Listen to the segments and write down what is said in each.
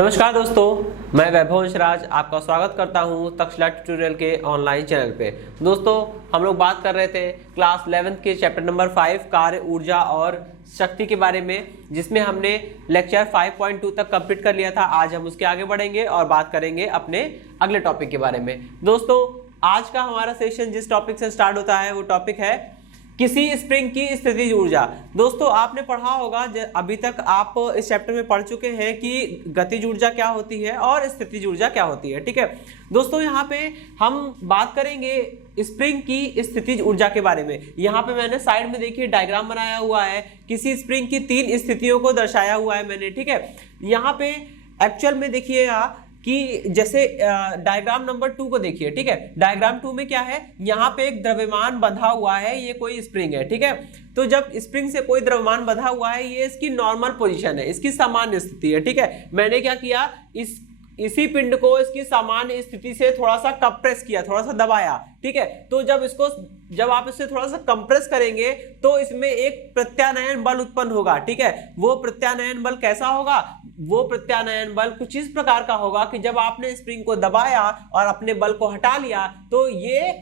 नमस्कार दोस्तों, मैं वैभव अंशराज आपका स्वागत करता हूं तक्षशिला ट्यूटोरियल के ऑनलाइन चैनल पे। दोस्तों, हम लोग बात कर रहे थे क्लास 11th के चैप्टर नंबर 5 कार्य, ऊर्जा और शक्ति के बारे में, जिसमें हमने लेक्चर 5.2 तक कंप्लीट कर लिया था। आज हम उसके आगे बढ़ेंगे और बात करेंगे अपने अगले टॉपिक के बारे में। दोस्तों, आज का हमारा सेशन जिस टॉपिक से स्टार्ट होता है वो टॉपिक है किसी स्प्रिंग की स्थितिज ऊर्जा। दोस्तों, आपने पढ़ा होगा, अभी तक आप इस चैप्टर में पढ़ चुके हैं कि गतिज ऊर्जा क्या होती है और स्थितिज ऊर्जा क्या होती है। ठीक है दोस्तों, यहाँ पे हम बात करेंगे स्प्रिंग की स्थितिज ऊर्जा के बारे में। यहाँ पे मैंने साइड में देखिए डायग्राम बनाया हुआ है, किसी स्प्रिंग की 3 स्थितियों को दर्शाया हुआ है मैंने। ठीक है, यहाँ पे एक्चुअल में देखिएगा कि जैसे डायग्राम नंबर 2 को देखिए। ठीक है, डायग्राम 2 में क्या है, यहाँ पे एक द्रव्यमान बंधा हुआ है, ये कोई स्प्रिंग है। ठीक है, तो जब स्प्रिंग से कोई द्रव्यमान बंधा हुआ है, ये इसकी नॉर्मल पोजीशन है, इसकी सामान्य स्थिति है। ठीक है, मैंने क्या किया, इसी पिंड को इसकी सामान्य स्थिति से थोड़ा सा कंप्रेस किया, थोड़ा सा दबाया। ठीक है, तो जब आप इसे थोड़ा सा कंप्रेस करेंगे तो इसमें एक प्रत्यानयन बल उत्पन्न होगा। ठीक है, वो प्रत्यानयन बल कैसा होगा, वो प्रत्यानयन बल कुछ इस प्रकार का होगा कि जब आपने स्प्रिंग को दबाया और अपने बल को हटा लिया तो ये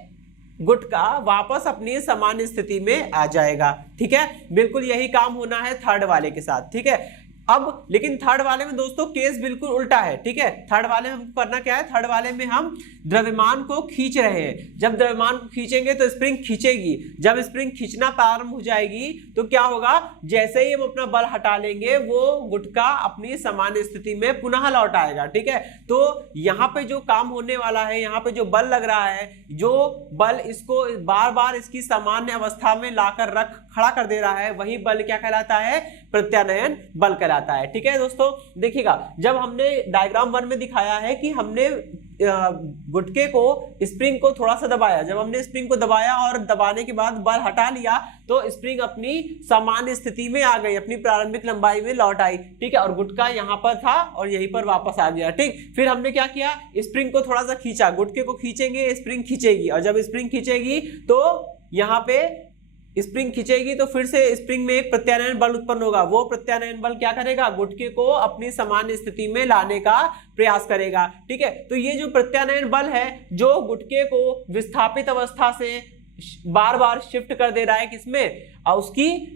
गुटका वापस अपनी सामान्य स्थिति में आ जाएगा। ठीक है, बिल्कुल यही काम होना है थर्ड वाले के साथ। ठीक है, अब लेकिन थर्ड वाले में दोस्तों केस बिल्कुल उल्टा है। ठीक है, थर्ड वाले में हमको करना क्या है, थर्ड वाले में हम द्रव्यमान को खींच रहे हैं। जब द्रव्यमान को खींचेंगे तो स्प्रिंग खींचेगी, जब स्प्रिंग खींचना प्रारंभ हो जाएगी तो क्या होगा, जैसे ही हम अपना बल हटा लेंगे वो गुटका अपनी सामान्य स्थिति में पुनः लौट आएगा। ठीक है, तो यहाँ पे जो काम होने वाला है, यहाँ पे जो बल लग रहा है, जो बल इसको बार बार इसकी सामान्य अवस्था में लाकर खड़ा कर दे रहा है, वही बल क्या कहलाता है, प्रत्यानयन बल कहलाता है। ठीक है दोस्तों, देखिएगा, जब हमने डायग्राम 1 में दिखाया है कि हमने गुटके को, स्प्रिंग को थोड़ा सा दबाया, जब हमने स्प्रिंग को दबाया और दबाने के बाद बल हटा लिया तो स्प्रिंग अपनी सामान्य स्थिति में आ गई, अपनी प्रारंभिक लंबाई में लौट आई। ठीक है, और गुटका यहाँ पर था और यहीं पर वापस आ गया। ठीक, फिर हमने क्या किया, स्प्रिंग को थोड़ा सा खींचा, गुटके को खींचेंगे, स्प्रिंग खींचेगी, और जब स्प्रिंग खींचेगी तो यहाँ पे स्प्रिंग खींचेगी तो फिर से स्प्रिंग में एक प्रत्यानयन बल उत्पन्न होगा। वो प्रत्यानयन बल क्या करेगा, गुटके को अपनी सामान्य स्थिति में लाने का प्रयास करेगा। ठीक है, तो ये जो प्रत्यानयन बल है जो गुटके को विस्थापित अवस्था से बार बार शिफ्ट कर दे रहा है, किसमें, और उसकी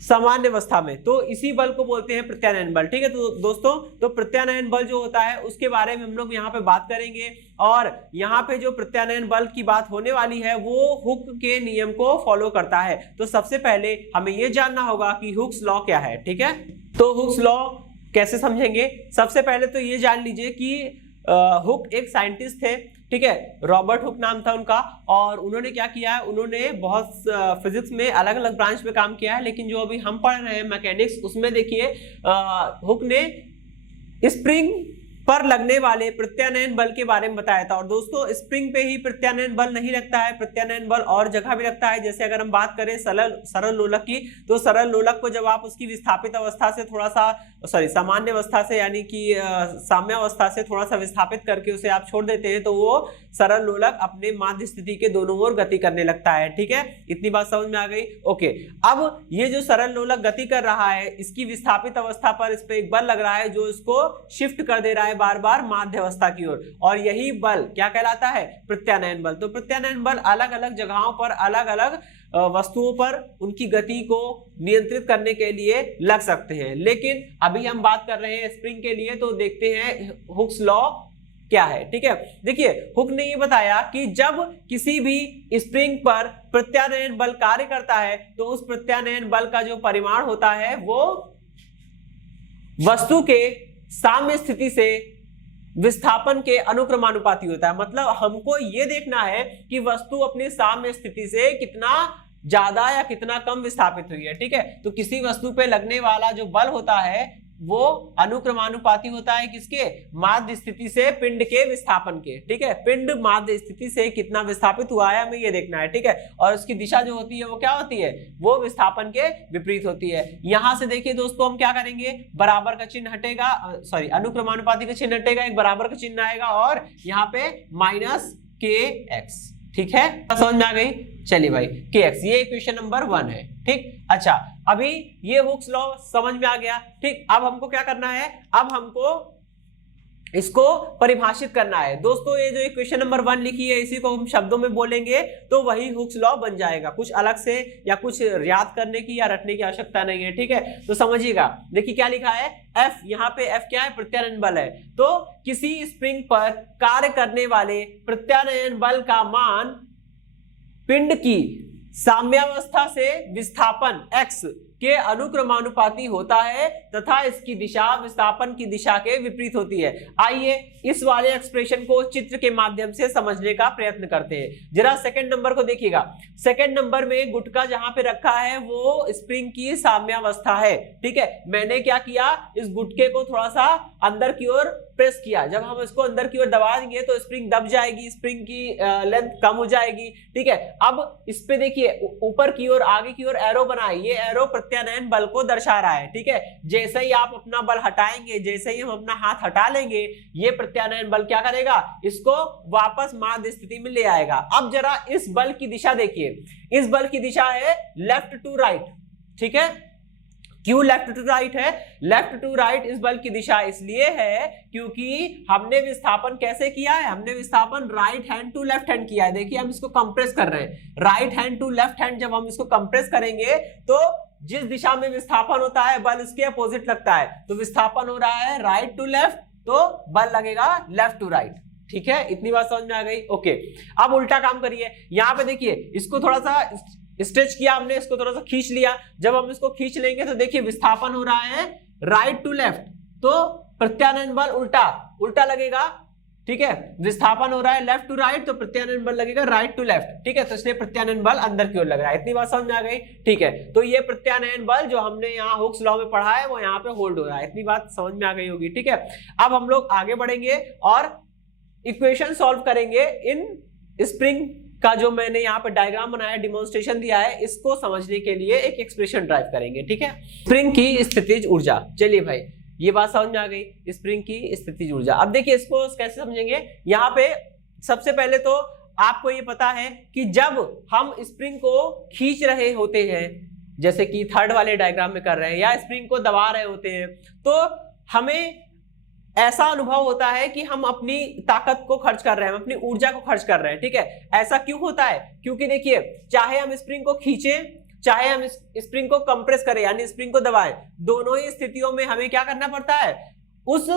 सामान्य अवस्था में, तो इसी बल को बोलते हैं प्रत्यानयन बल। ठीक है, तो दोस्तों, तो प्रत्यानयन बल जो होता है उसके बारे में हम लोग यहाँ पे बात करेंगे, और यहाँ पे जो प्रत्यानयन बल की बात होने वाली है वो हुक के नियम को फॉलो करता है। तो सबसे पहले हमें ये जानना होगा कि हुक्स लॉ क्या है। ठीक है, तो हुक्स लॉ कैसे समझेंगे, सबसे पहले तो ये जान लीजिए कि हुक एक साइंटिस्ट थे। ठीक है, रॉबर्ट हुक नाम था उनका, और उन्होंने क्या किया है, उन्होंने बहुत फिजिक्स में अलग अलग ब्रांच में काम किया है, लेकिन जो अभी हम पढ़ रहे हैं मैकेनिक्स, उसमें देखिए हुक ने स्प्रिंग पर लगने वाले प्रत्यानयन बल के बारे में बताया था। और दोस्तों, स्प्रिंग पे ही प्रत्यानयन बल नहीं लगता है, प्रत्यानयन बल और जगह भी लगता है। जैसे अगर हम बात करें सरल लोलक की, तो सरल लोलक को जब आप उसकी विस्थापित अवस्था से थोड़ा सा सामान्य अवस्था से, यानी कि साम्यावस्था से थोड़ा सा विस्थापित करके उसे आप छोड़ देते हैं तो वो सरल लोलक अपने माध्य स्थिति के दोनों ओर गति करने लगता है। ठीक है, इतनी बात समझ में आ गई। ओके, अब ये जो सरल लोलक गति कर रहा है, इसकी विस्थापित अवस्था पर इस पे एक बल लग रहा है जो इसको शिफ्ट कर दे रहा है बार बार माध्य अवस्था की ओर, और यही बल क्या कहलाता है, प्रत्यानयन बल। तो प्रत्यानयन बल अलग अलग जगहों पर, अलग अलग वस्तुओं पर उनकी गति को नियंत्रित करने के लिए लग सकते हैं, लेकिन अभी हम बात कर रहे हैं स्प्रिंग के लिए। तो देखते हैं हुक्स लॉ क्या है। ठीक है, देखिए, हुक ने ये बताया कि जब किसी भी स्प्रिंग पर प्रत्यानयन बल कार्य करता है तो उस प्रत्यानयन बल का जो परिमाण होता है वो वस्तु के साम्य स्थिति से विस्थापन के अनुक्रमानुपाती होता है। मतलब हमको ये देखना है कि वस्तु अपनी साम्य स्थिति से कितना ज्यादा या कितना कम विस्थापित हुई है। ठीक है, तो किसी वस्तु पे लगने वाला जो बल होता है वो अनुक्रमानुपाती होता है किसके, माध्य स्थिति से पिंड के विस्थापन के। ठीक है, पिंड माध्य स्थिति से कितना विस्थापित हुआ है हमें ये देखना है। ठीक है, और उसकी दिशा जो होती है वो क्या होती है, वो विस्थापन के विपरीत होती है। यहां से देखिए दोस्तों, हम क्या करेंगे, बराबर का चिन्ह हटेगा, अनुक्रमानुपाती का चिन्ह हटेगा, एक बराबर का चिन्ह आएगा और यहाँ पे माइनस के एक्स। ठीक है, समझ में आ गई। चलिए भाई, के एक्स, ये इक्वेशन नंबर 1 है। ठीक, अच्छा, अभी ये हुक्स लॉ समझ में आ गया। ठीक, अब हमको क्या करना है, अब हमको इसको परिभाषित करना है दोस्तों। ये जो इक्वेशन नंबर 1 लिखी है इसी को हम शब्दों में बोलेंगे तो वही हुक्स लॉ बन जाएगा, कुछ अलग से या कुछ याद करने की या रटने की आवश्यकता नहीं है, ठीक है। तो समझिएगा, देखिए क्या लिखा है, F, यहाँ पे F क्या है, प्रत्यानयन बल है। तो किसी स्प्रिंग पर कार्य करने वाले प्रत्यानयन बल का मान पिंड की साम्यावस्था से विस्थापन x के अनुक्रमानुपाती होता है तथा इसकी दिशा विस्थापन की दिशा के विपरीत होती है। आइए इस वाले एक्सप्रेशन को चित्र के माध्यम से समझने का प्रयत्न करते हैं। जरा सेकंड नंबर को देखिएगा। सेकंड नंबर में गुटका जहां पे रखा है वो स्प्रिंग की साम्यावस्था है, ठीक है। मैंने क्या किया, इस गुटके को थोड़ा सा अंदर की ओर प्रेस किया। जब हम इसको अंदर की ओर दबा देंगे तो स्प्रिंग दब जाएगी, स्प्रिंग की लेंथ कम हो जाएगी, ठीक है। अब इस पे देखिए ऊपर की ओर आगे की ओर एरो बनाए, ये एरो प्रत्यानयन बल को दर्शा रहा है, ठीक है। जैसे ही आप अपना बल हटाएंगे, जैसे ही हम अपना हाथ हटा लेंगे, ये प्रत्यानयन बल क्या करेगा, इसको वापस माध्य स्थिति में ले आएगा। अब जरा इस बल की दिशा देखिए, इस बल की दिशा है लेफ्ट टू राइट, ठीक है। क्यों लेफ्ट टू राइट है? लेफ्ट टू राइट इस बल की दिशा इसलिए है क्योंकि हमने विस्थापन कैसे किया है, हमने विस्थापन right hand to left hand किया है। देखिए हम इसको कंप्रेस कर रहे हैं, right hand to left hand. जब हम इसको कंप्रेस करेंगे तो जिस दिशा में विस्थापन होता है बल उसके अपोजिट लगता है। तो विस्थापन हो रहा है राइट टू लेफ्ट, तो बल लगेगा लेफ्ट टू राइट, ठीक है। इतनी बात समझ में आ गई, ओके। अब उल्टा काम करिए, यहां पे देखिए इसको थोड़ा सा स्ट्रेच किया हमने, इसको थोड़ा सा खींच लिया। जब हम इसको खींच लेंगे तो देखिए विस्थापन हो रहा है राइट टू लेफ्ट, तो प्रत्यानयन बल उल्टा उल्टा लगेगा, ठीक है। विस्थापन हो रहा है लेफ्ट टू राइट, तो प्रत्यानयन बल लगेगा राइट टू लेफ्ट, ठीक है। तो इसलिए प्रत्यानयन बल अंदर की ओर लग रहा है। इतनी बात समझ में आ गई, ठीक है। तो ये प्रत्यानयन बल जो हमने यहाँ हुक्स लॉ में पढ़ा है वो यहाँ पे होल्ड हो रहा है। इतनी बात समझ में आ गई होगी, ठीक है। अब हम लोग आगे बढ़ेंगे और इक्वेशन सॉल्व करेंगे इन स्प्रिंग का जो मैंने यहाँ पे डायग्राम बनाया, डेमोन्स्ट्रेशन दिया है, इसको समझने के लिए एक एक्सप्रेशन ड्राइव करेंगे, ठीक है। स्प्रिंग की स्थितिज ऊर्जा, चलिए भाई ये बात समझ में आ गई, स्प्रिंग की स्थितिज ऊर्जा। अब देखिए इसको कैसे समझेंगे। यहाँ पे सबसे पहले तो आपको ये पता है कि जब हम स्प्रिंग को खींच रहे होते हैं, जैसे कि थर्ड वाले डायग्राम में कर रहे हैं, या स्प्रिंग को दबा रहे होते हैं, तो हमें ऐसा अनुभव होता है कि हम अपनी ताकत को खर्च कर रहे हैं, हम अपनी ऊर्जा को खर्च कर रहे हैं, ठीक है। ऐसा क्यों होता है? क्योंकि देखिए चाहे हम स्प्रिंग को खींचें, चाहे हम स्प्रिंग को कंप्रेस करें यानी स्प्रिंग को दबाएं, दोनों ही स्थितियों में हमें क्या करना पड़ता है, उस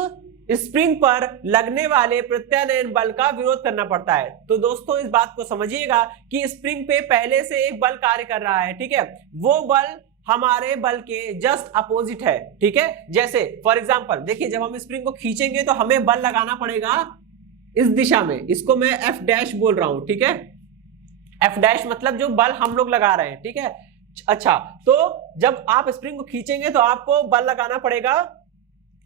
स्प्रिंग पर लगने वाले प्रत्यानयन बल का विरोध करना पड़ता है। तो दोस्तों इस बात को समझिएगा कि स्प्रिंग पे पहले से एक बल कार्य कर रहा है, ठीक है। वो बल हमारे बल के जस्ट अपोजिट है, ठीक है। जैसे फॉर एग्जांपल देखिए जब हम स्प्रिंग को खींचेंगे तो हमें बल लगाना पड़ेगा इस दिशा में, इसको मैं एफ डैश बोल रहा हूं, ठीक है। एफ डैश मतलब जो बल हम लोग लगा रहे हैं, ठीक है। अच्छा, तो जब आप स्प्रिंग को खींचेंगे तो आपको बल लगाना पड़ेगा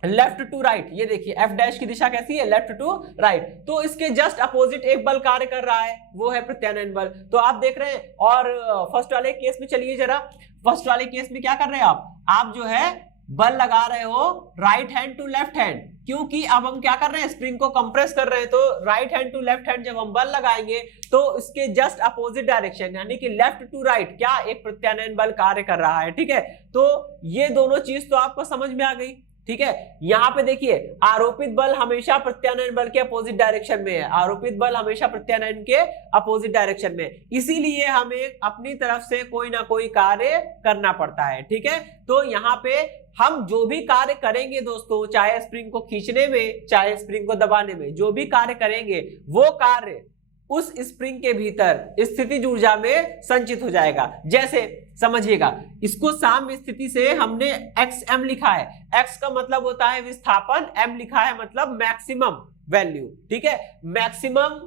लेफ्ट टू राइट। ये देखिए एफ डैश की दिशा कैसी है, लेफ्ट टू राइट। तो इसके जस्ट अपोजिट एक बल कार्य कर रहा है, वो है प्रत्यानयन बल। तो आप देख रहे हैं। और फर्स्ट वाले केस में चलिए जरा, फर्स्ट वाले केस में क्या कर रहे हैं आप जो है बल लगा रहे हो right hand to left hand, क्योंकि अब हम क्या कर रहे हैं, स्प्रिंग को कंप्रेस कर रहे हैं। तो right hand to left hand जब हम बल लगाएंगे तो इसके जस्ट अपोजिट डायरेक्शन यानी कि लेफ्ट टू राइट क्या एक प्रत्यानयन बल कार्य कर रहा है, ठीक है। तो ये दोनों चीज तो आपको समझ में आ गई, ठीक है। यहां पे देखिए आरोपित बल हमेशा प्रत्यानयन बल के अपोजिट डायरेक्शन में है, आरोपित बल हमेशा प्रत्यानयन के अपोजिट डायरेक्शन में, इसीलिए हमें अपनी तरफ से कोई ना कोई कार्य करना पड़ता है, ठीक है। तो यहाँ पे हम जो भी कार्य करेंगे दोस्तों, चाहे स्प्रिंग को खींचने में चाहे स्प्रिंग को दबाने में, जो भी कार्य करेंगे वो कार्य उस स्प्रिंग के भीतर स्थितिज ऊर्जा में संचित हो जाएगा। जैसे समझिएगा, इसको साम्य स्थिति से हमने xm लिखा है, x का मतलब होता है विस्थापन, m लिखा है मतलब मैक्सिमम वैल्यू, ठीक है। मैक्सिमम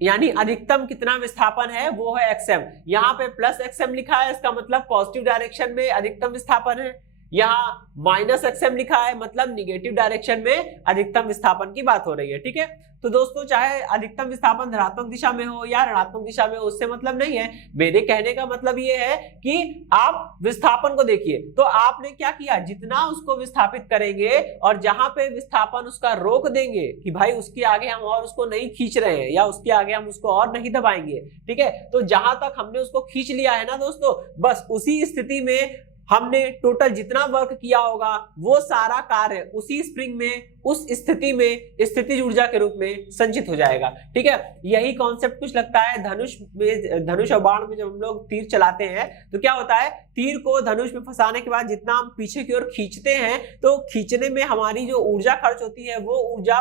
यानी अधिकतम कितना विस्थापन है वो है xm। यहाँ पे प्लस xm लिखा है, इसका मतलब पॉजिटिव डायरेक्शन में अधिकतम विस्थापन है। यहाँ माइनस xm लिखा है मतलब निगेटिव डायरेक्शन में अधिकतम विस्थापन की बात हो रही है, ठीक है। तो दोस्तों चाहे अधिकतम विस्थापन धनात्मक दिशा में हो या ऋणात्मक दिशा में हो, उससे मतलब नहीं है। मेरे कहने का मतलब ये है कि आप विस्थापन को देखिए, तो आपने क्या किया, जितना उसको विस्थापित करेंगे और जहां पे विस्थापन उसका रोक देंगे कि भाई उसके आगे हम और उसको नहीं खींच रहे हैं या उसके आगे हम उसको और नहीं दबाएंगे, ठीक है। तो जहां तक हमने उसको खींच लिया है ना दोस्तों, बस उसी स्थिति में हमने टोटल जितना वर्क किया होगा वो सारा कार्य उसी स्प्रिंग में उस स्थिति में स्थितिज ऊर्जा के रूप में संचित हो जाएगा। ठीक है, यही कॉन्सेप्ट कुछ लगता है धनुष और बाण में जब हम लोग तीर चलाते हैं तो क्या होता है, तीर को धनुष में फंसाने के बाद जितना हम पीछे की ओर खींचते हैं तो खींचने में हमारी जो ऊर्जा खर्च होती है वो ऊर्जा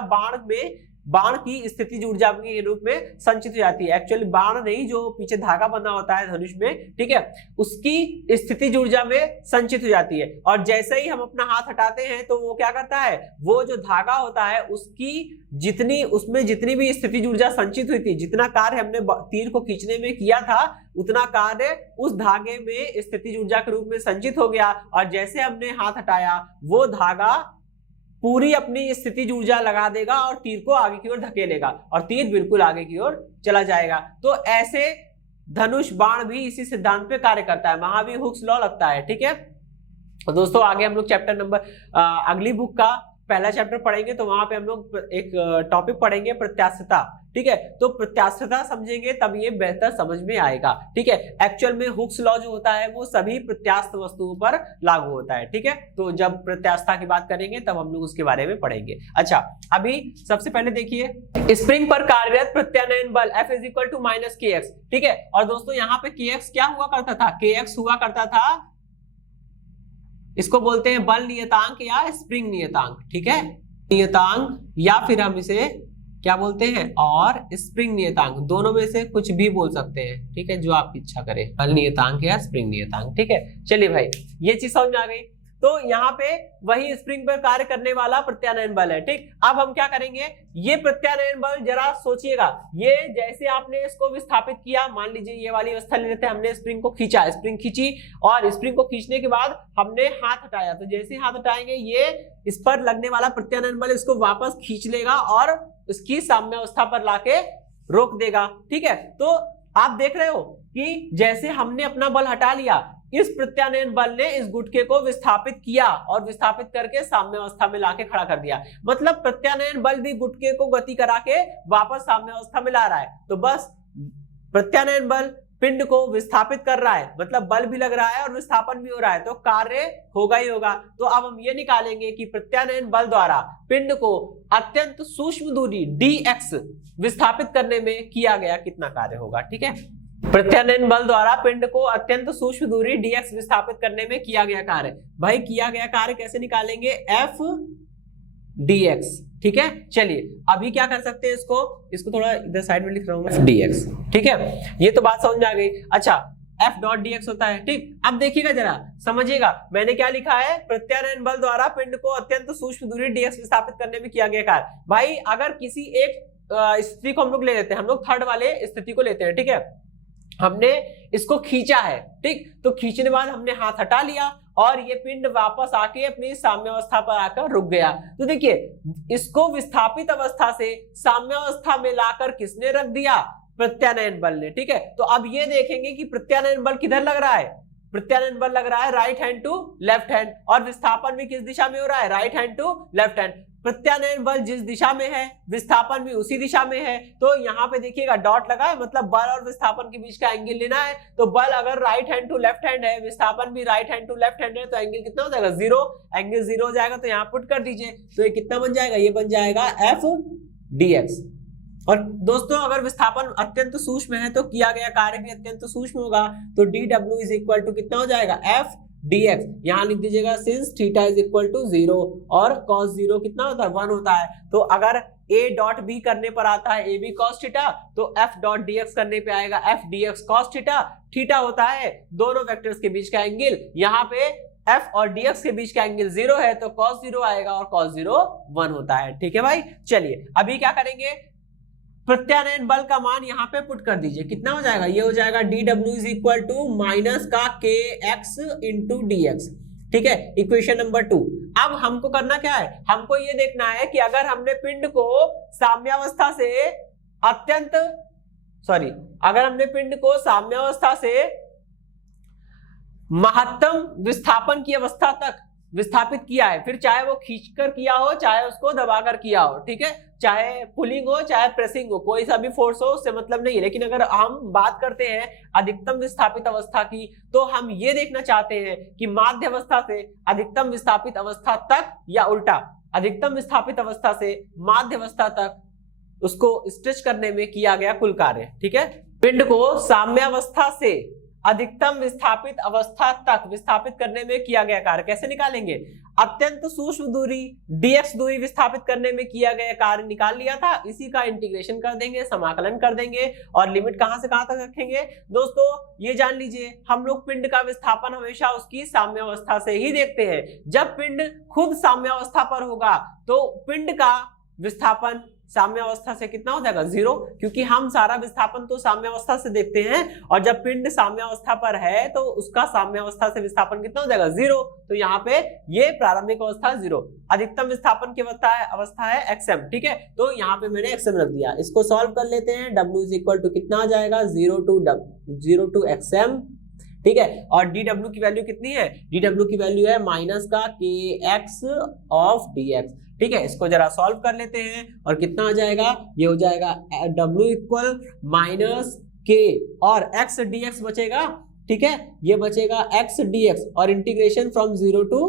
बाण की स्थितिज ऊर्जा के रूप में संचित हो जाती है। एक्चुअली बाण नहीं, जो पीछे धागा बंधा होता है धनुष में, ठीक है, उसकी स्थितिज ऊर्जा में संचित हो जाती है। और जैसे ही हम अपना हाथ हटाते हैं तो वो क्या करता है, वो जो धागा होता है उसमें जितनी भी स्थितिज ऊर्जा संचित हुई थी, जितना कार्य हमने तीर को खींचने में किया था उतना कार्य उस धागे में स्थितिज ऊर्जा के रूप में संचित हो गया। और जैसे हमने हाथ हटाया वो धागा पूरी अपनी स्थितिज ऊर्जा लगा देगा और तीर को आगे की ओर धकेलेगा और तीर बिल्कुल आगे की ओर चला जाएगा। तो ऐसे धनुष बाण भी इसी सिद्धांत पे कार्य करता है, वहां भी हुक्स लॉ लगता है। ठीक है, तो दोस्तों आगे हम लोग चैप्टर नंबर अगली बुक का पहला चैप्टर पढ़ेंगे तो वहां पे हम लोग एक टॉपिक पढ़ेंगे प्रत्यास्थता। ठीक है, तो प्रत्यास्थता समझेंगे तब ये बेहतर समझ में आएगा। ठीक है, एक्चुअल में हुक्स लॉ जो होता है वो सभी प्रत्यास्थ वस्तुओं पर लागू होता है। ठीक है, तो जब प्रत्यास्थता की बात करेंगे तब हम लोग उसके बारे में पढ़ेंगे। अच्छा, अभी सबसे पहले देखिए स्प्रिंग पर कार्यरत प्रत्यानयन बल F is equal to minus kx। ठीक है, और दोस्तों यहाँ पे kx क्या हुआ करता था, kx हुआ करता था, इसको बोलते हैं बल नियतांक या स्प्रिंग नियतांक। ठीक है, नियतांक या फिर हम इसे क्या बोलते हैं, और स्प्रिंग नियतांक, दोनों में से कुछ भी बोल सकते हैं। ठीक है, जो आपकी इच्छा करे, बल नियतांक या स्प्रिंग नियतांक। ठीक है, चलिए भाई ये चीज समझ में आ गई। तो यहाँ पे वही स्प्रिंग पर कार्य करने वाला प्रत्यानयन बल है। ठीक, अब हम क्या करेंगे, ये प्रत्यानयन बल जरा सोचिएगा, ये जैसे आपने इसको विस्थापित किया, मान लीजिए ये वाली अवस्था ले लेते हैं, हमने स्प्रिंग को खींचा, स्प्रिंग खींची और स्प्रिंग को खींचने के बाद हमने हाथ हटाया, तो जैसे हाथ हटाएंगे ये इस पर लगने वाला प्रत्यानयन बल इसको वापस खींच लेगा और उसकी साम्यावस्था पर लाके रोक देगा। ठीक है, तो आप देख रहे हो कि जैसे हमने अपना बल हटा लिया, इस प्रत्यानयन बल ने इस गुटके को विस्थापित किया और विस्थापित करके साम्यावस्था में लाके खड़ा कर दिया। मतलब प्रत्यानयन बल भी गुटके को गति करा के वापस साम्यावस्था में ला रहा है। तो बस प्रत्यानयन बल पिंड को विस्थापित कर रहा है, मतलब बल भी लग रहा है और विस्थापन भी हो रहा है, तो कार्य होगा ही होगा। तो अब हम ये निकालेंगे कि प्रत्यानयन बल द्वारा पिंड को अत्यंत सूक्ष्म दूरी dx विस्थापित करने में किया गया कितना कार्य होगा। ठीक है, प्रत्यानयन बल द्वारा पिंड को अत्यंत सूक्ष्म दूरी dx विस्थापित करने में किया गया कार्य। भाई किया गया कार्य कैसे निकालेंगे, f dx। ठीक है, चलिए अभी क्या कर सकते हैं, इसको थोड़ा इधर साइड में लिख रहा हूं मैं, dx। ठीक है, ये तो बात समझ में आ गई। अच्छा, f डॉट dx होता है। ठीक, अब देखिएगा जरा समझिएगा, मैंने क्या लिखा है, प्रत्यानयन बल द्वारा पिंड को अत्यंत सूक्ष्म दूरी dx विस्थापित करने में किया गया कार्य। भाई अगर किसी एक स्थिति को हम लोग ले लेते हैं, हम लोग थर्ड वाले स्थिति को लेते हैं। ठीक है, हमने इसको खींचा है, ठीक, तो खींचने के बाद हमने हाथ हटा लिया और ये पिंड वापस आके अपनी साम्यावस्था पर आकर रुक गया। तो देखिए इसको विस्थापित अवस्था से साम्यावस्था में लाकर किसने रख दिया, प्रत्यानयन बल ने। ठीक है, तो अब ये देखेंगे कि प्रत्यानयन बल किधर लग रहा है, प्रत्यानयन बल लग रहा है right hand to left hand, और विस्थापन भी किस दिशा में हो रहा है, right hand to left hand. प्रत्यानयन बल जिस दिशा में है विस्थापन भी उसी दिशा में है। तो यहाँ पे देखिएगा डॉट लगा है, मतलब बल और विस्थापन के बीच का एंगल लेना है। तो बल अगर right hand to left hand है, विस्थापन भी right hand to left hand है, तो एंगल कितना हो जाएगा, जीरो। एंगल जीरो हो जाएगा तो यहाँ पुट कर दीजिए, तो ये कितना बन जाएगा, ये बन जाएगा f dx। और दोस्तों अगर विस्थापन अत्यंत सूक्ष्म है तो किया गया कार्य भी अत्यंत सूक्ष्म होगा, तो dw इज इक्वल टू कितना हो जाएगा, f dx। यहां लिख दीजिएगा since theta is equal to 0 और cos 0 कितना होता है, 1 होता है। तो अगर a डॉट b करने पर आता है ab cos थीटा, तो f डॉट dx करने पे आएगा f dx cos theta. Theta होता है दोनों वेक्टर्स के बीच का एंगल, यहाँ पे f और dx के बीच का एंगल 0 है तो cos 0 आएगा और cos 0 1 होता है। ठीक है भाई, चलिए अभी क्या करेंगे, प्रत्यानयन बल का मान यहाँ पे पुट कर दीजिए, कितना हो जाएगा, ये हो जाएगा dw is equal to minus का kx इंटू dx। ठीक है, इक्वेशन नंबर 2। अब हमको करना क्या है, हमको ये देखना है कि अगर हमने पिंड को साम्यावस्था से अगर हमने पिंड को साम्यावस्था से महत्तम विस्थापन की अवस्था तक विस्थापित किया है, फिर चाहे वो खींचकर किया हो चाहे उसको दबाकर किया हो, ठीक है, चाहे पुलिंग हो चाहे प्रेसिंग हो, कोई सा भी फोर्स हो उससे मतलब नहीं है। लेकिन अगर हम बात करते हैं अधिकतम विस्थापित अवस्था की, तो हम ये देखना चाहते हैं कि माध्य अवस्था से अधिकतम विस्थापित अवस्था तक या उल्टा अधिकतम विस्थापित अवस्था से माध्य अवस्था तक उसको स्ट्रेच करने में किया गया कुल कार्य, ठीक है। पिंड को साम्यावस्था से अधिकतम विस्थापित अवस्था तक विस्थापित करने में किया गया कार्य कैसे निकालेंगे? अत्यंत सूक्ष्म दूरी dx दूरी विस्थापित करने में किया गया कार्य निकाल लिया था, इसी का इंटीग्रेशन कर देंगे, समाकलन कर देंगे और लिमिट कहां से कहां तक रखेंगे। दोस्तों ये जान लीजिए, हम लोग पिंड का विस्थापन हमेशा उसकी साम्यावस्था से ही देखते हैं। जब पिंड खुद साम्यावस्था पर होगा तो पिंड का विस्थापन साम्यावस्था से कितना हो जाएगा? 0, क्योंकि हम सारा विस्थापन तो साम्यावस्था से देखते हैं और जब पिंड साम्यावस्था पर है तो उसका साम्यावस्था से विस्थापन कितना हो जाएगा? 0। तो यहाँ पे ये प्रारंभिक अवस्था 0, अधिकतम विस्थापन की अवस्था है xm, ठीक है। तो यहाँ पे मैंने xm रख दिया। इसको सॉल्व कर लेते हैं। w इज इक्वल टू कितना आ जाएगा? 0 टू xm, ठीक है। और dw की वैल्यू कितनी है? dw की वैल्यू है माइनस का kx ऑफ dx, ठीक है। इसको जरा सॉल्व कर लेते हैं और कितना आ जाएगा? ये हो जाएगा w इक्वल माइनस k और x dx बचेगा, ठीक है। ये बचेगा x dx और इंटीग्रेशन फ्रॉम 0 टू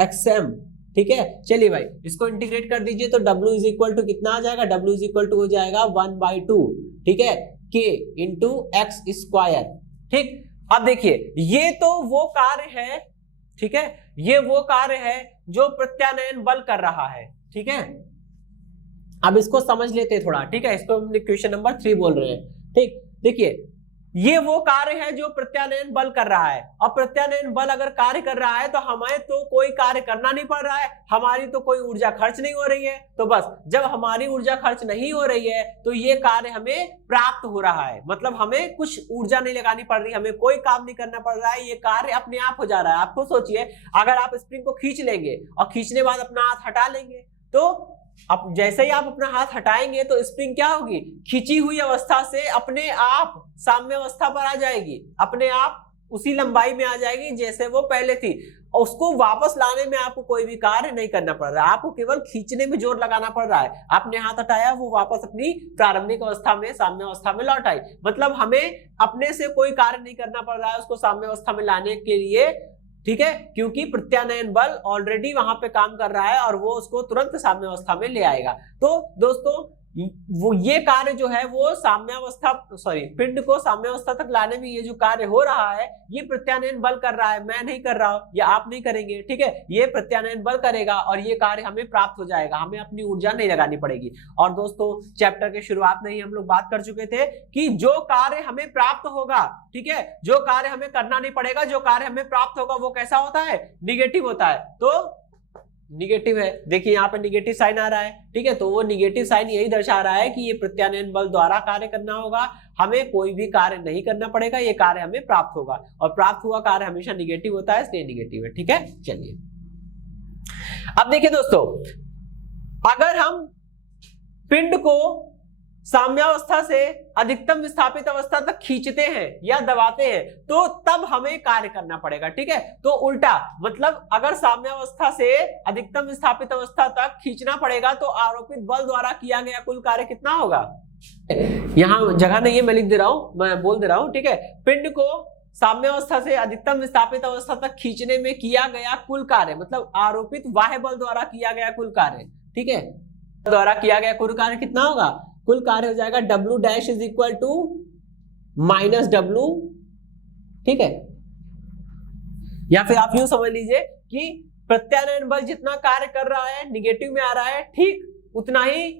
xm, ठीक है। चलिए भाई इसको इंटीग्रेट कर दीजिए तो w इज इक्वल टू कितना आ जाएगा? w इज इक्वल टू हो जाएगा 1/2, ठीक है, k इंटू एक्स स्क्वायर, ठीक। अब देखिए ये तो वो कार्य है, ठीक है, ये वो कार्य है जो प्रत्यानयन बल कर रहा है, ठीक है। अब इसको समझ लेते हैं थोड़ा, ठीक है। इसको हम क्वेश्चन नंबर 3 बोल रहे हैं, ठीक। देखिए ये वो कार्य है जो प्रत्यानयन बल कर रहा है, और प्रत्यानयन बल अगर कार्य कर रहा है तो हमें तो कोई कार्य करना नहीं पड़ रहा है, हमारी तो कोई ऊर्जा खर्च नहीं हो रही है। तो बस जब हमारी ऊर्जा खर्च नहीं हो रही है तो ये कार्य हमें प्राप्त हो रहा है, मतलब हमें कुछ ऊर्जा नहीं लगानी पड़ रही, हमें कोई काम नहीं करना पड़ रहा है, ये कार्य अपने आप हो जा रहा है। आपको सोचिए अगर आप स्प्रिंग को खींच लेंगे और खींचने बाद अपना हाथ हटा लेंगे, तो अब जैसे ही आप अपना हाथ हटाएंगे तो स्प्रिंग क्या होगी? खींची हुई अवस्था से अपने आप साम्य अवस्था पर आ जाएगी, अपने आप उसी लंबाई में आ जाएगी जैसे वो पहले थी। उसको वापस लाने में आपको कोई भी कार्य नहीं करना पड़ रहा है, आपको केवल खींचने में जोर लगाना पड़ रहा है। आपने हाथ हटाया, वो वापस अपनी प्रारंभिक अवस्था में साम्य अवस्था में लौट आई। मतलब हमें अपने से कोई कार्य नहीं करना पड़ रहा है उसको साम्य अवस्था में लाने के लिए, ठीक है, क्योंकि प्रत्यानयन बल ऑलरेडी वहां पे काम कर रहा है और वो उसको तुरंत साम्य अवस्था में ले आएगा। तो दोस्तों वो ये कार्य जो है वो साम्यावस्था पिंड को साम्यावस्था तक लाने में ये जो कार्य हो रहा है ये प्रत्यानयन बल कर रहा है, मैं नहीं कर रहा हूं या आप नहीं करेंगे, ठीक है। ये प्रत्यानयन बल करेगा और ये कार्य हमें प्राप्त हो जाएगा, हमें अपनी ऊर्जा नहीं लगानी पड़ेगी। और दोस्तों चैप्टर के शुरुआत में ही हम लोग बात कर चुके थे कि जो कार्य हमें प्राप्त होगा, ठीक है, जो कार्य हमें करना नहीं पड़ेगा, जो कार्य हमें प्राप्त होगा वो कैसा होता है? निगेटिव होता है। तो निगेटिव है, देखिए यहाँ पे निगेटिव साइन आ रहा है, ठीक है। तो वो निगेटिव साइन यही दर्शा रहा है कि ये प्रत्यानयन बल द्वारा कार्य करना होगा, हमें कोई भी कार्य नहीं करना पड़ेगा, ये कार्य हमें प्राप्त होगा और प्राप्त हुआ कार्य हमेशा निगेटिव होता है, इसलिए निगेटिव है, ठीक है। चलिए अब देखिए दोस्तों, अगर हम पिंड को साम्यावस्था से अधिकतम विस्थापित अवस्था तक खींचते हैं या दबाते हैं तो तब हमें कार्य करना पड़ेगा, ठीक है। तो उल्टा मतलब अगर साम्यावस्था से अधिकतम विस्थापित अवस्था तक खींचना पड़ेगा तो आरोपित बल द्वारा किया गया कुल कार्य कितना होगा? यहां जगह नहीं है, मैं लिख दे रहा हूं, मैं बोल दे रहा हूं, ठीक है। पिंड को साम्यावस्था से अधिकतम विस्थापित अवस्था तक खींचने में किया गया कुल कार्य, मतलब आरोपित बाह्य बल द्वारा किया गया कुल कार्य, ठीक है, द्वारा किया गया कुल कार्य कितना होगा? कुल कार्य हो जाएगा W dash is equal to minus W, ठीक है। या फिर आप यूं समझ लीजिए कि प्रत्यानयन बल जितना कार्य कर रहा है निगेटिव में आ रहा है, ठीक उतना ही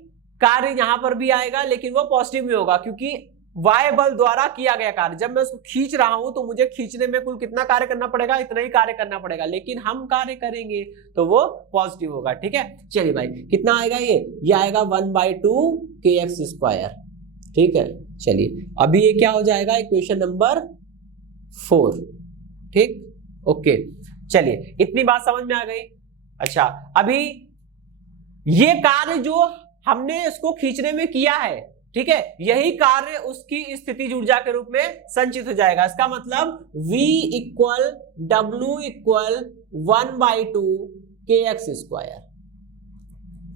कार्य यहां पर भी आएगा, लेकिन वो पॉजिटिव में होगा क्योंकि वाय बल द्वारा किया गया कार्य, जब मैं उसको खींच रहा हूं तो मुझे खींचने में कुल कितना कार्य करना पड़ेगा? इतना ही कार्य करना पड़ेगा, लेकिन हम कार्य करेंगे तो वो पॉजिटिव होगा, ठीक है। चलिए भाई कितना आएगा? ये आएगा 1/2 kx स्क्वायर, ठीक है। चलिए अभी ये क्या हो जाएगा? इक्वेशन नंबर 4, ठीक, ओके। चलिए इतनी बात समझ में आ गई। अच्छा अभी ये कार्य जो हमने इसको खींचने में किया है, ठीक है, यही कार्य उसकी स्थितिज ऊर्जा के रूप में संचित हो जाएगा। इसका मतलब V equal W equal 1/2 kx²।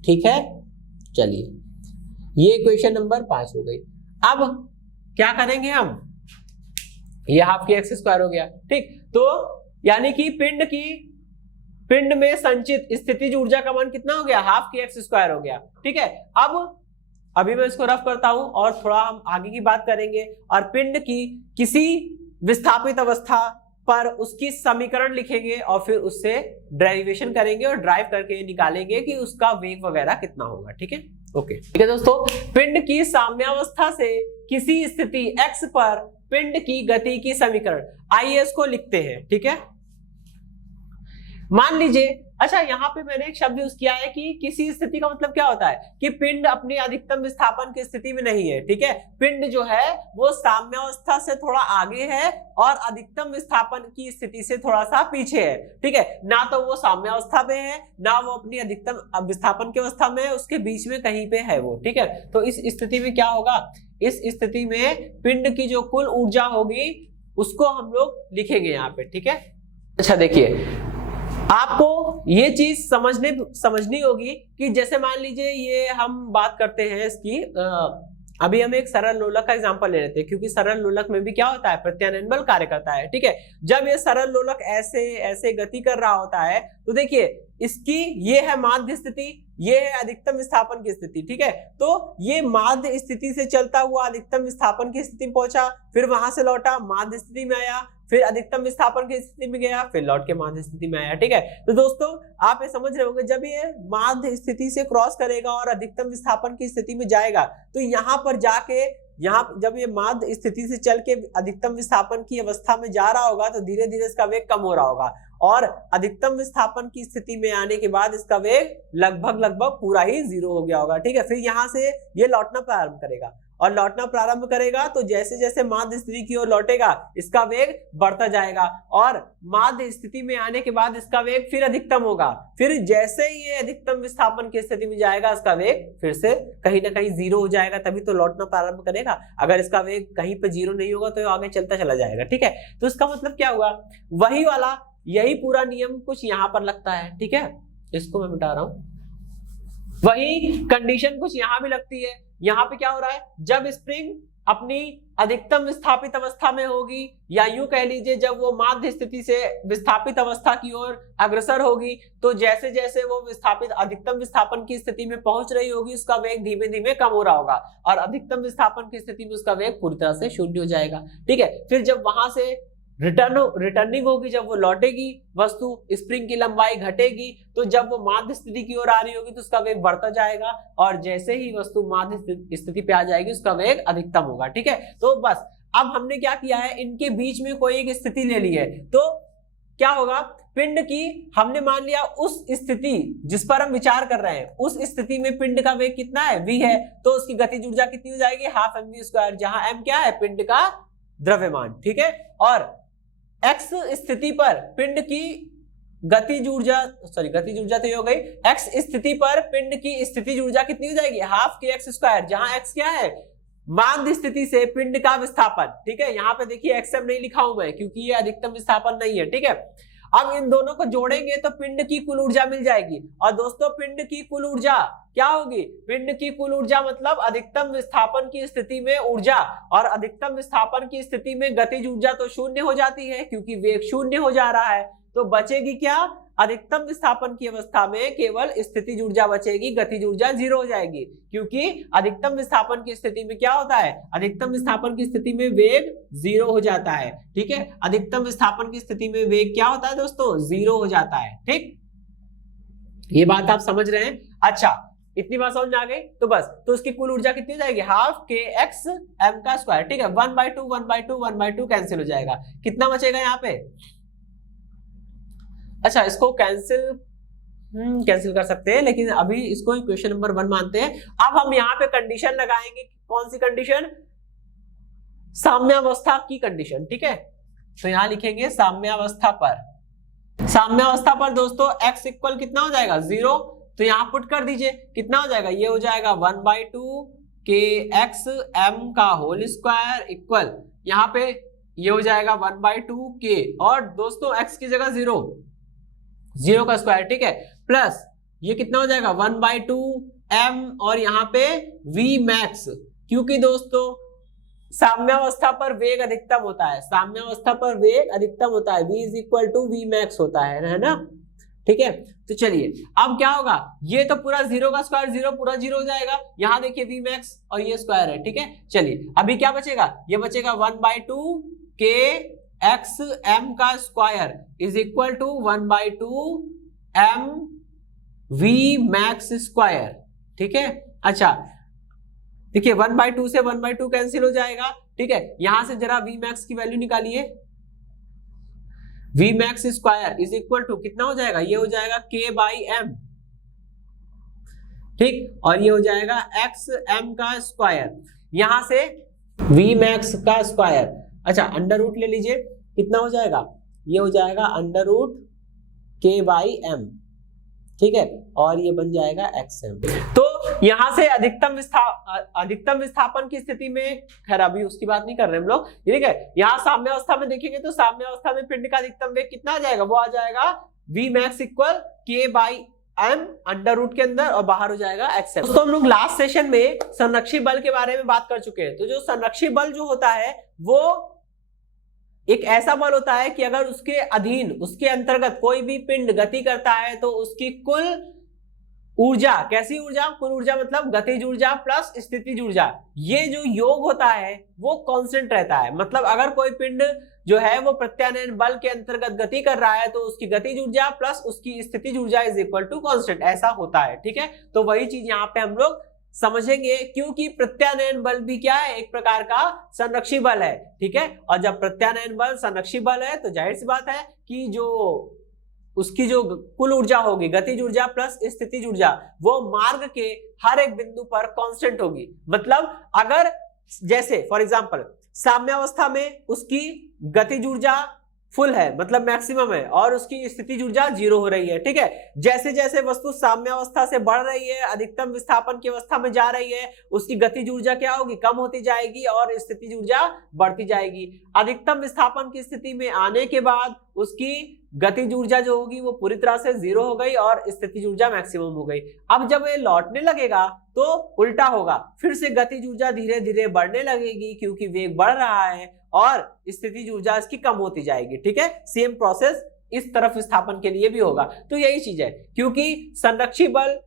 ठीक है, चलिए ये इक्वेशन नंबर 5 हो गई। अब क्या करेंगे हम, ये हाफ के x² हो गया। ठीक, तो यानी कि पिंड में संचित स्थितिज ऊर्जा का मान कितना हो गया, हाफ के x² हो गया। ठीक है, अब अभी मैं इसको रफ करता हूं और थोड़ा हम आगे की बात करेंगे। और पिंड की किसी विस्थापित अवस्था पर उसकी समीकरण लिखेंगे और फिर उससे डेरिवेशन करेंगे और ड्राइव करके निकालेंगे कि उसका वेग वगैरह कितना होगा। ठीक है, ओके, ठीक है दोस्तों। पिंड की साम्यावस्था से किसी स्थिति x पर पिंड की गति की समीकरण, आइए इसको लिखते हैं। ठीक है, मान लीजिए, अच्छा यहां पे मैंने एक शब्द यूज किया है कि किसी स्थिति का मतलब क्या होता है कि पिंड अपनी अधिकतम विस्थापन की स्थिति में नहीं है। ठीक है, पिंड जो है वो साम्यावस्था से थोड़ा आगे है और अधिकतम विस्थापन की स्थिति से थोड़ा सा पीछे है। ठीक है, ना तो वो साम्यावस्था में है ना वो अपनी अधिकतम विस्थापन की अवस्था में है, उसके बीच में कहीं पे है वो। ठीक है, तो इस स्थिति में क्या होगा, इस स्थिति में पिंड की जो कुल ऊर्जा होगी उसको हम लोग लिखेंगे यहाँ पे। ठीक है, अच्छा देखिए, आपको ये चीज समझनी होगी कि जैसे मान लीजिए ये हम बात करते हैं इसकी, अभी हम एक सरल लोलक का एग्जांपल ले लेते हैं, क्योंकि सरल लोलक में भी क्या होता है, प्रत्यानयन बल कार्य करता है। ठीक है, जब ये सरल लोलक ऐसे ऐसे गति कर रहा होता है तो देखिए इसकी ये है माध्य स्थिति, ये है अधिकतम विस्थापन की स्थिति। ठीक है, तो ये माध्य स्थिति से चलता हुआ अधिकतम विस्थापन की स्थिति में पहुंचा, फिर वहां से लौटा माध्य स्थिति में आया, फिर अधिकतम विस्थापन की स्थिति में गया, फिर लौट के माध्य स्थिति में आया। ठीक है, तो दोस्तों आप ये समझ रहे होंगे, जब ये माध्य स्थिति से क्रॉस करेगा और अधिकतम विस्थापन की स्थिति में जाएगा तो यहाँ पर जाके, यहाँ जब ये माध्य स्थिति से चल के अधिकतम विस्थापन की अवस्था में जा रहा होगा तो धीरे धीरे इसका वेग कम हो रहा होगा और अधिकतम विस्थापन की स्थिति में आने के बाद इसका वेग लगभग पूरा ही 0 हो गया होगा। ठीक है, फिर यहाँ से ये लौटना प्रारंभ करेगा और लौटना प्रारंभ करेगा तो जैसे जैसे माध्य स्थिति की ओर लौटेगा इसका वेग बढ़ता जाएगा और माध्य स्थिति में आने के बाद इसका वेग फिर अधिकतम होगा, फिर जैसे ही ये अधिकतम विस्थापन की स्थिति में जाएगा इसका वेग फिर से कहीं ना कहीं 0 हो जाएगा, तभी तो लौटना प्रारंभ करेगा। अगर इसका वेग कहीं पे 0 नहीं होगा तो आगे चलता चला जाएगा। ठीक है, तो इसका मतलब क्या हुआ, वही वाला यही पूरा नियम कुछ यहाँ पर लगता है। ठीक है, इसको मैं मिटा रहा हूं, वही कंडीशन कुछ यहाँ भी लगती है। यहाँ पे क्या हो रहा है, जब स्प्रिंग अपनी अधिकतम विस्थापित अवस्था में होगी, या यूं कह लीजिए जब वो माध्य स्थिति से विस्थापित अवस्था की ओर अग्रसर होगी, तो जैसे जैसे वो विस्थापित अधिकतम विस्थापन की स्थिति में पहुंच रही होगी उसका वेग धीमे धीमे कम हो रहा होगा और अधिकतम विस्थापन की स्थिति में उसका वेग पूरी तरह से 0 हो जाएगा। ठीक है, फिर जब वहां से रिटर्निंग होगी, जब वो लौटेगी वस्तु, स्प्रिंग की लंबाई घटेगी, तो जब वो माध्य स्थिति की ओर आ रही होगी तो उसका वेग बढ़ता जाएगा और जैसे ही वस्तु माध्य स्थिति पे आ जाएगी उसका वेग अधिकतम होगा। ठीक है, तो बस अब हमने क्या किया है, इनके बीच में कोई एक स्थिति ले ली है, तो क्या होगा, पिंड की हमने मान लिया उस स्थिति जिस पर हम विचार कर रहे हैं, उस स्थिति में पिंड का वेग कितना है, v है, तो उसकी गतिज ऊर्जा कितनी हो जाएगी, हाफ mv², जहां m क्या है, पिंड का द्रव्यमान। ठीक है, और x स्थिति पर पिंड की गतिज ऊर्जा तो हो गई, x स्थिति पर पिंड की स्थितिज ऊर्जा कितनी हो जाएगी, हाफ के x², जहां x क्या है, माध्य स्थिति से पिंड का विस्थापन। ठीक है, यहाँ पे देखिए xm नहीं लिखा हूं मैं क्योंकि ये अधिकतम विस्थापन नहीं है। ठीक है, अब इन दोनों को जोड़ेंगे तो पिंड की कुल ऊर्जा मिल जाएगी। और दोस्तों पिंड की कुल ऊर्जा क्या होगी, पिंड की कुल ऊर्जा मतलब अधिकतम विस्थापन की स्थिति में ऊर्जा, और अधिकतम विस्थापन की स्थिति में गतिज ऊर्जा तो 0 हो जाती है क्योंकि वेग 0 हो जा रहा है, तो बचेगी क्या, अधिकतम विस्थापन की अवस्था में केवल स्थितिज ऊर्जा बचेगी, गतिज ऊर्जा 0 हो जाएगी, क्योंकि अधिकतम विस्थापन की स्थिति में क्या होता है, अधिकतम विस्थापन की स्थिति में वेग 0 हो जाता है। ठीक है, अधिकतम विस्थापन की स्थिति में वेग क्या होता है दोस्तों, 0 हो जाता है। ठीक, ये बात आप समझ रहे हैं। अच्छा, इतनी बात समझ में आ गई, तो बस, तो उसकी कुल ऊर्जा कितनी हो जाएगी, हाफ के x m²। ठीक है, 1/2 कैंसिल हो जाएगा, कितना बचेगा यहाँ पे, अच्छा इसको कैंसिल कर सकते हैं, लेकिन अभी इसको इक्वेशन नंबर 1 मानते हैं। अब हम यहाँ पे कंडीशन लगाएंगे, कौन सी कंडीशन, साम्यावस्था की कंडीशन। ठीक है, तो यहां लिखेंगे साम्यावस्था पर दोस्तों x इक्वल कितना हो जाएगा, 0, तो यहां पुट कर दीजिए, कितना हो जाएगा, ये हो जाएगा 1/2 के एक्स एम का होल स्क्वायर इक्वल, यहाँ पे ये हो जाएगा 1/2 के, और दोस्तों x की जगह 0 का स्क्वायर, ठीक है, प्लस ये कितना हो जाएगा 1/2 m, और यहाँ पे v मैक्स, क्योंकि दोस्तों साम्यावस्था पर वेग अधिकतम होता है, साम्यावस्था पर वेग अधिकतम होता है, v = v मैक्स होता है ना, ठीक है। तो चलिए अब क्या होगा, ये तो पूरा 0 का स्क्वायर 0 पूरा 0 हो जाएगा, यहाँ देखिए v मैक्स और ये स्क्वायर है, ठीक है। चलिए अभी क्या बचेगा, ये बचेगा 1/2 के एक्स एम का square = 1/2 m v max square, ठीक है। अच्छा देखिए 1/2 से 1/2 कैंसिल हो जाएगा, ठीक है। यहां से जरा v मैक्स की वैल्यू निकालिए, v मैक्स स्क्वायर = कितना हो जाएगा, ये हो जाएगा k/m, ठीक, और ये हो जाएगा x m का स्क्वायर, यहां से v मैक्स का स्क्वायर, अच्छा अंडर रूट ले लीजिए, कितना हो जाएगा, ये हो जाएगा √k/m, ठीक है, और ये बन जाएगा xm। तो यहां से अधिकतम विस्थापन की स्थिति में, खैर अभी उसकी बात नहीं कर रहे हम लोग, ठीक है। यहाँ साम्यावस्था में देखेंगे तो साम्यावस्था में पिंड का अधिकतम वेग कितना आ जाएगा, वो आ जाएगा v max = k/m under root के अंदर, और बाहर हो जाएगा xm। दोस्तों हम लोग लास्ट सेशन में संरक्षी बल के बारे में बात कर चुके हैं। तो जो संरक्षी बल जो होता है वो एक ऐसा बल होता है कि अगर उसके अधीन, उसके अंतर्गत कोई भी पिंड गति करता है तो उसकी कुल ऊर्जा, कैसी ऊर्जा, कुल ऊर्जा मतलब गतिज ऊर्जा प्लस स्थितिज ऊर्जा, ये जो योग होता है वो कांस्टेंट रहता है। मतलब अगर कोई पिंड जो है वो प्रत्यानयन बल के अंतर्गत गति कर रहा है तो उसकी गतिज ऊर्जा प्लस उसकी स्थितिज ऊर्जा = कांस्टेंट, ऐसा होता है, ठीक है। तो वही चीज यहाँ पे हम लोग समझेंगे, क्योंकि प्रत्यानयन बल भी क्या है, एक प्रकार का संरक्षी बल है, ठीक है। और जब प्रत्यानयन बल संरक्षी बल है तो जाहिर सी बात है कि जो उसकी जो कुल ऊर्जा होगी, गतिज ऊर्जा प्लस स्थितिज ऊर्जा, वो मार्ग के हर एक बिंदु पर कांस्टेंट होगी। मतलब अगर जैसे फॉर एग्जांपल साम्यावस्था में उसकी गतिज ऊर्जा फुल है, मतलब मैक्सिमम है, और उसकी स्थितिज ऊर्जा 0 हो रही है, ठीक है। जैसे जैसे वस्तु साम्यावस्था से बढ़ रही है, अधिकतम विस्थापन की अवस्था में जा रही है, उसकी गतिज ऊर्जा क्या होगी, कम होती जाएगी, और स्थितिज ऊर्जा बढ़ती जाएगी। अधिकतम विस्थापन की स्थिति में आने के बाद उसकी गतिज ऊर्जा जो होगी वो पूरी तरह से 0 हो गई और स्थितिज ऊर्जा मैक्सिमम हो गई। अब जब ये लौटने लगेगा तो उल्टा होगा, फिर से गतिज ऊर्जा धीरे धीरे बढ़ने लगेगी क्योंकि वेग बढ़ रहा है, और स्थितिज ऊर्जा इसकी कम होती जाएगी, ठीक है। सेम प्रोसेस इस तरफ विस्थापन के लिए भी होगा। तो यही चीज है, क्योंकि संरक्षी बल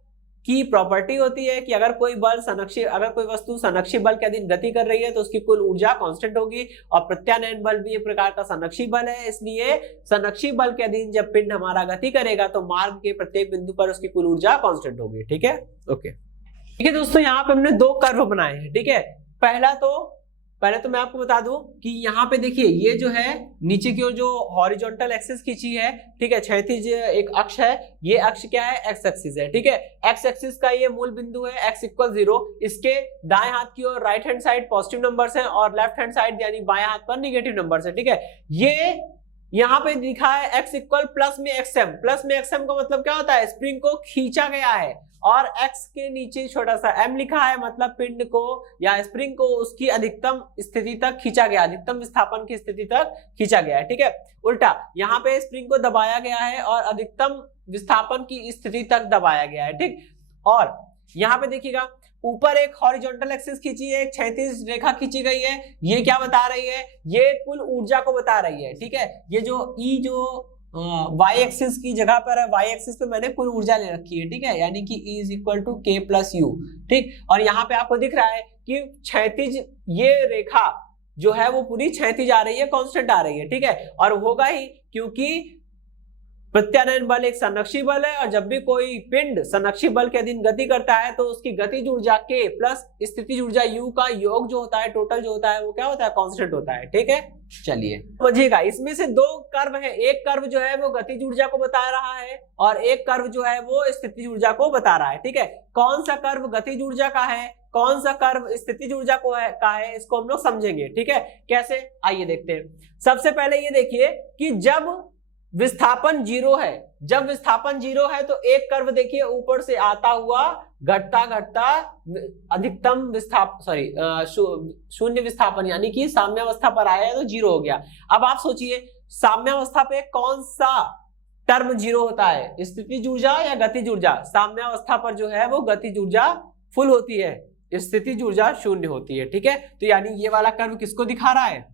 की प्रॉपर्टी होती है कि अगर कोई वस्तु संरक्षी बल के अधीन गति कर रही है तो उसकी कुल ऊर्जा कांस्टेंट होगी, और प्रत्यानयन बल भी एक प्रकार का संरक्षी बल है, इसलिए संरक्षी बल के अधीन जब पिंड हमारा गति करेगा तो मार्ग के प्रत्येक बिंदु पर उसकी कुल ऊर्जा कांस्टेंट होगी, ठीक है। ओके, ठीक है दोस्तों, यहाँ पे हमने 2 कर्व बनाए हैं, ठीक है। पहले तो मैं आपको बता दूं कि यहाँ पे देखिए ये जो है नीचे की ओर जो हॉरिजॉन्टल एक्सिस खींची है, ठीक है, क्षैतिज एक अक्ष है, ये अक्ष क्या है, एक्स एक्सिस है, ठीक है। एक्स एक्सिस का ये मूल बिंदु है x = 0, इसके दाएं हाथ की ओर right hand side positive numbers हैं और लेफ्ट हैंड साइड यानी बाएं हाथ पर नेगेटिव नंबर्स है, ठीक है। ये यहाँ पे लिखा है x = प्लस में xm, प्लस में xm का मतलब क्या होता है, स्प्रिंग को खींचा गया है, और x के नीचे छोटा सा m लिखा है, मतलब पिंड को या स्प्रिंग को उसकी अधिकतम स्थिति तक खींचा गया, अधिकतम विस्थापन की स्थिति तक खींचा गया है, ठीक है। उल्टा यहाँ पे स्प्रिंग को दबाया गया है और अधिकतम विस्थापन की स्थिति तक दबाया गया है, ठीक। और यहाँ पे देखिएगा ऊपर एक हॉरिजॉन्टल एक्सिस खींची है, एक क्षैतिज रेखा खींची गई है, ये क्या बता रही है, ये कुल ऊर्जा को बता रही है, ठीक है। ये जो E जो y एक्सिस की जगह पर है, y एक्सिस पे मैंने कुल ऊर्जा ले रखी है, ठीक है, यानी कि E = k + u, ठीक। और यहाँ पे आपको दिख रहा है कि क्षैतिज ये रेखा जो है वो पूरी क्षैतिज आ रही है, कांस्टेंट आ रही है, ठीक है। और होगा ही क्योंकि प्रत्यानयन बल एक संरक्षी बल है, और जब भी कोई पिंड संरक्षी बल के अधीन गति करता है तो उसकी गतिज ऊर्जा k प्लस स्थितिज ऊर्जा u का योग जो होता है, टोटल जो होता है वो क्या होता है, कांस्टेंट होता है, ठीक है। चलिए समझिएगा, इसमें से 2 कर्व है, एक कर्व जो है वो गतिज ऊर्जा को बता रहा है और एक कर्व जो है वो स्थितिज ऊर्जा को बता रहा है, ठीक है। कौन सा कर्व गतिज ऊर्जा का है, कौन सा कर्व स्थितिज ऊर्जा का है, इसको हम लोग समझेंगे, ठीक है। कैसे, आइए देखते हैं। सबसे पहले ये देखिए कि जब विस्थापन जीरो है, जब विस्थापन जीरो है तो एक कर्व देखिए ऊपर से आता हुआ घटता घटता अधिकतम शून्य विस्थापन यानी कि साम्यावस्था पर आया है तो जीरो हो गया। अब आप सोचिए साम्यावस्था पे कौन सा टर्म जीरो होता है, स्थितिज ऊर्जा या गतिज ऊर्जा? साम्यावस्था पर जो है वो गतिज ऊर्जा फुल होती है, स्थितिज ऊर्जा शून्य होती है। ठीक है, तो यानी ये वाला कर्व किसको दिखा रहा है?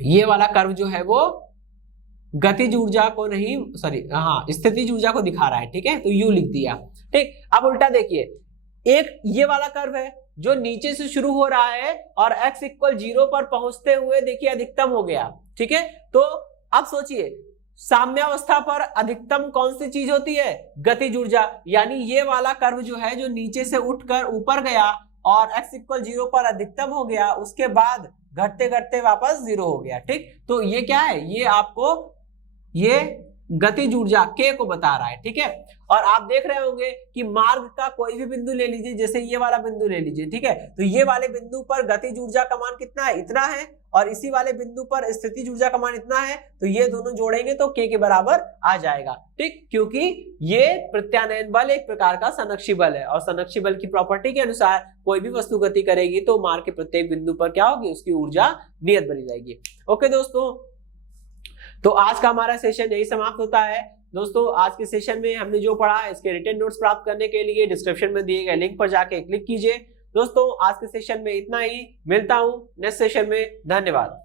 ये वाला कर्व जो है वो गतिज ऊर्जा को नहीं, स्थितिज ऊर्जा को दिखा रहा है। ठीक है, तो यू लिख दिया। ठीक, अब उल्टा देखिए, एक ये वाला कर्व है जो नीचे से शुरू हो रहा है और x इक्वल 0 पर पहुंचते हुए देखिए अधिकतम हो गया। ठीक है, तो अब सोचिए साम्यावस्था पर अधिकतम कौन सी चीज होती है? गतिज ऊर्जा। यानी ये वाला कर्व जो है जो नीचे से उठकर ऊपर गया और x इक्वल 0 पर अधिकतम हो गया, उसके बाद घटते घटते वापस 0 हो गया। ठीक, तो ये क्या है? ये आपको ये गतिज ऊर्जा k को बता रहा है। ठीक है, और आप देख रहे होंगे कि मार्ग का कोई भी बिंदु ले लीजिए, जैसे ये वाला बिंदु ले लीजिए। ठीक है, तो ये वाले बिंदु पर गतिज ऊर्जा का मान कितना है? इतना है, और इसी वाले बिंदु पर स्थितिज ऊर्जा का मान इतना है, तो ये दोनों जोड़ेंगे तो k के बराबर आ जाएगा। ठीक, क्योंकि ये प्रत्यानयन बल एक प्रकार का संरक्षी बल है, और संरक्षी बल की प्रॉपर्टी के अनुसार कोई भी वस्तु गति करेगी तो मार्ग के प्रत्येक बिंदु पर क्या होगी? उसकी ऊर्जा नियत बनी जाएगी। ओके दोस्तों, तो आज का हमारा सेशन यही समाप्त होता है। दोस्तों आज के सेशन में हमने जो पढ़ा है इसके रिटन नोट्स प्राप्त करने के लिए डिस्क्रिप्शन में दिए गए लिंक पर जाके क्लिक कीजिए। दोस्तों आज के सेशन में इतना ही, मिलता हूं नेक्स्ट सेशन में। धन्यवाद।